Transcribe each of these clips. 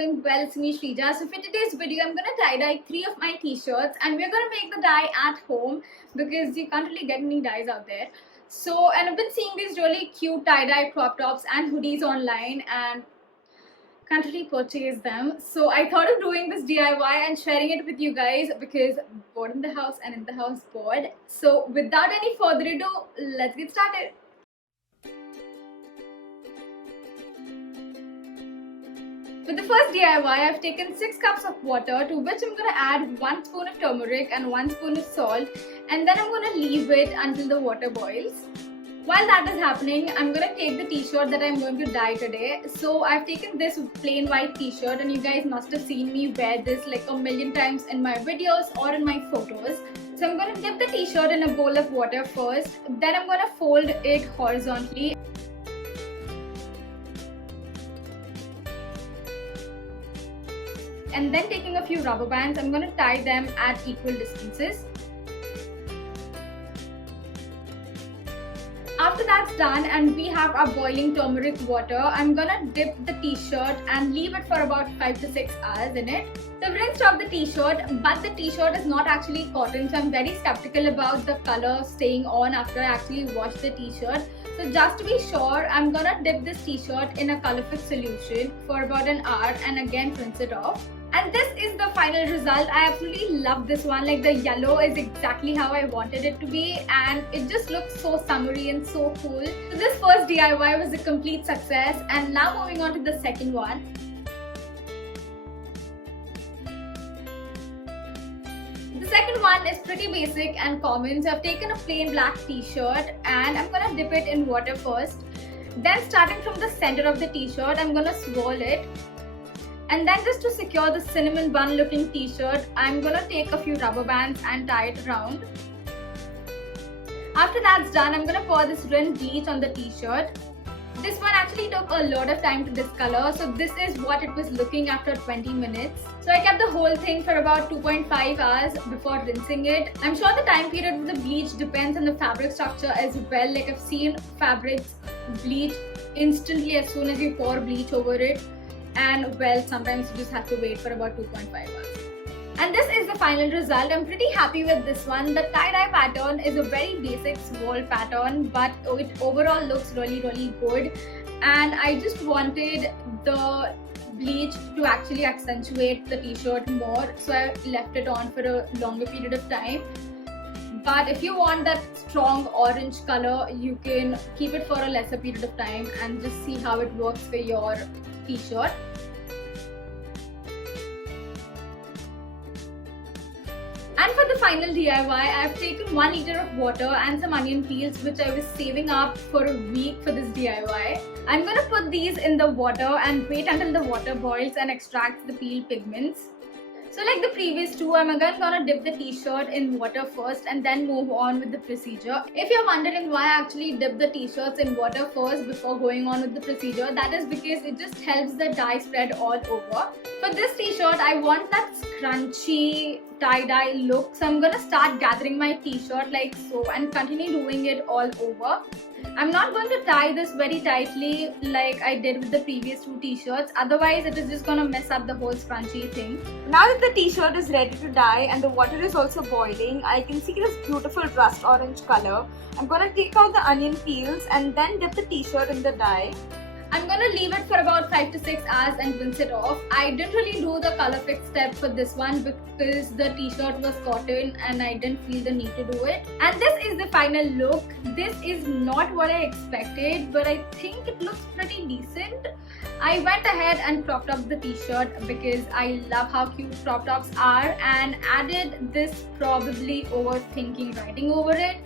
doing well? It's me Shrija. So for today's video, I'm gonna tie-dye 3 of my t-shirts and we're gonna make the dye at home because you can't really get any dyes out there. So, and I've been seeing these really cute tie-dye crop tops and hoodies online and can't really purchase them. So I thought of doing this DIY and sharing it with you guys because bored in the house and in the house bored. So without any further ado, let's get started. For the first DIY, I've taken 6 cups of water to which I'm going to add 1 spoon of turmeric and 1 spoon of salt, and then I'm going to leave it until the water boils. While that is happening, I'm going to take the t-shirt that I'm going to dye today. So I've taken this plain white t-shirt and you guys must have seen me wear this like a million times in my videos or in my photos. So I'm going to dip the t-shirt in a bowl of water first, then I'm going to fold it horizontally. And then taking a few rubber bands, I'm going to tie them at equal distances. After that's done and we have our boiling turmeric water, I'm gonna dip the t-shirt and leave it for about 5 to 6 hours in it. So I've rinsed off the t-shirt, but the t-shirt is not actually cotton, so I'm very skeptical about the color staying on after I actually wash the t-shirt. So just to be sure, I'm gonna dip this t-shirt in a color fix solution for about an hour and again rinse it off. And this is the final result. I absolutely love this one. Like the yellow is exactly how I wanted it to be and it just looks so summery and so cool. So this first DIY was a complete success, and now moving on to the second one. The second one is pretty basic and common. So I've taken a plain black t-shirt and I'm gonna dip it in water first. Then starting from the center of the t-shirt, I'm gonna swirl it. And then just to secure the cinnamon bun looking t-shirt, I'm gonna take a few rubber bands and tie it around. After that's done, I'm gonna pour this red bleach on the t-shirt. This one actually took a lot of time to discolor, so this is what it was looking after 20 minutes. So I kept the whole thing for about 2.5 hours before rinsing it. I'm sure the time period of the bleach depends on the fabric structure as well. Like I've seen fabrics bleach instantly as soon as you pour bleach over it. And well, sometimes you just have to wait for about 2.5 hours. And this is the final result. I'm pretty happy with this one. The tie-dye pattern is a very basic swirl pattern, but it overall looks really good. And I just wanted the bleach to actually accentuate the t-shirt more, so I left it on for a longer period of time. But if you want that strong orange color, you can keep it for a lesser period of time and just see how it works for your t-shirt. And for the final DIY, I've taken 1 liter of water and some onion peels which I was saving up for a week for this DIY. I'm gonna put these in the water and wait until the water boils and extract the peel pigments. So like the previous two, I'm again gonna dip the t-shirt in water first and then move on with the procedure. If you're wondering why I actually dip the t-shirts in water first before going on with the procedure, that is because it just helps the dye spread all over. For this t-shirt, I want that scrunchy tie-dye look, so I'm gonna start gathering my t-shirt like so and continue doing it all over. I'm not going to tie this very tightly like I did with the previous 2 t-shirts, otherwise it is just going to mess up the whole scrunchy thing. Now that the t-shirt is ready to dye and the water is also boiling, I can see this beautiful rust orange color. I'm going to take out the onion peels and then dip the t-shirt in the dye. I'm going to leave it for about 5 to 6 hours and rinse it off. I didn't really do the color fix step for this one because the t-shirt was cotton and I didn't feel the need to do it. And this is the final look. This is not what I expected, but I think it looks pretty decent. I went ahead and cropped up the t-shirt because I love how cute crop tops are, and added this probably overthinking writing over it.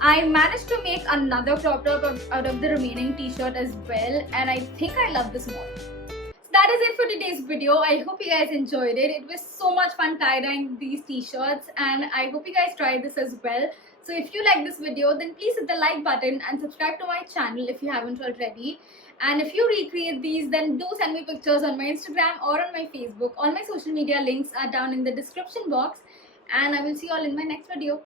I managed to make another crop top out of the remaining t-shirt as well, and I think I love this more. So that is it for today's video. I hope you guys enjoyed it. It was so much fun tie-dyeing these t-shirts, and I hope you guys try this as well. So if you like this video, then please hit the like button and subscribe to my channel if you haven't already. And if you recreate these, then do send me pictures on my Instagram or on my Facebook. All my social media links are down in the description box. And I will see you all in my next video.